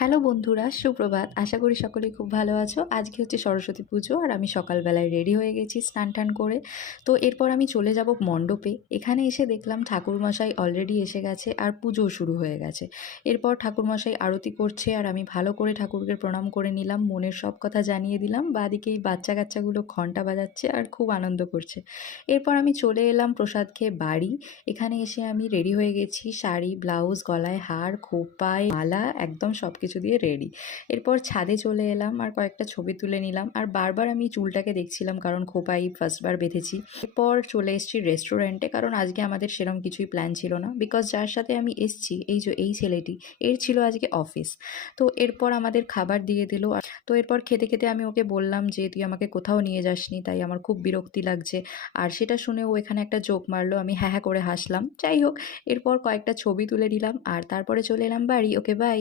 Hello বন্ধুরা, সুপ্রভাত। আশা করি সকলেই খুব ভালো আছো। আজকে হচ্ছে সরস্বতী পুজো আর আমি সকালবেলায় রেডি হয়ে গেছি স্নান-টান করে। তো এরপর আমি চলে যাব মণ্ডপে। এখানে এসে দেখলাম ঠাকুরমশাই অলরেডি এসে গেছে আর পুজোও শুরু হয়ে গেছে। এরপর ঠাকুরমশাই আরতি করছে আর আমি ভালো করে ঠাকুরকে প্রণাম করে নিলাম, মনের সব কথা জানিয়ে দিলাম। বাঁদিকে এই বাচ্চা-কাচ্চাগুলো ঘন্টা বাজাচ্ছে আর খুব আনন্দ করছে। এরপর আমি চলে এলাম প্রসাদ খেয়ে বাড়ি। এখানে এসে আমি রেডি হয়ে গেছি, শাড়ি, ব্লাউজ, গলায় হার, খোঁপায় মালা, একদম সব কিছু দিয়ে রেডি। এরপর ছাদে চলে এলাম আর কয়েকটা ছবি তুলে নিলাম। আর বারবার আমি চুলটাকে দেখছিলাম, কারণ খোঁপাই ফার্স্টবার বেঁধেছি। এরপর চলে এসেছি রেস্টুরেন্টে, কারণ আজকে আমাদের সেরকম কিছুই প্ল্যান ছিল না, বিকজ যার সাথে আমি এসছি, এই ছেলেটি, এর ছিল আজকে অফিস। তো এরপর আমাদের খাবার দিয়ে দিল। তো এরপর খেতে খেতে আমি ওকে বললাম যে তুই আমাকে কোথাও নিয়ে যাসনি, তাই আমার খুব বিরক্তি লাগছে। আর সেটা শুনে ও এখানে একটা জোক মারলো, আমি হ্যাঁ হ্যাঁ করে হাসলাম। যাই হোক, এরপর কয়েকটা ছবি তুলে নিলাম আর তারপরে চলে এলাম বাড়ি। ওকে, বাই।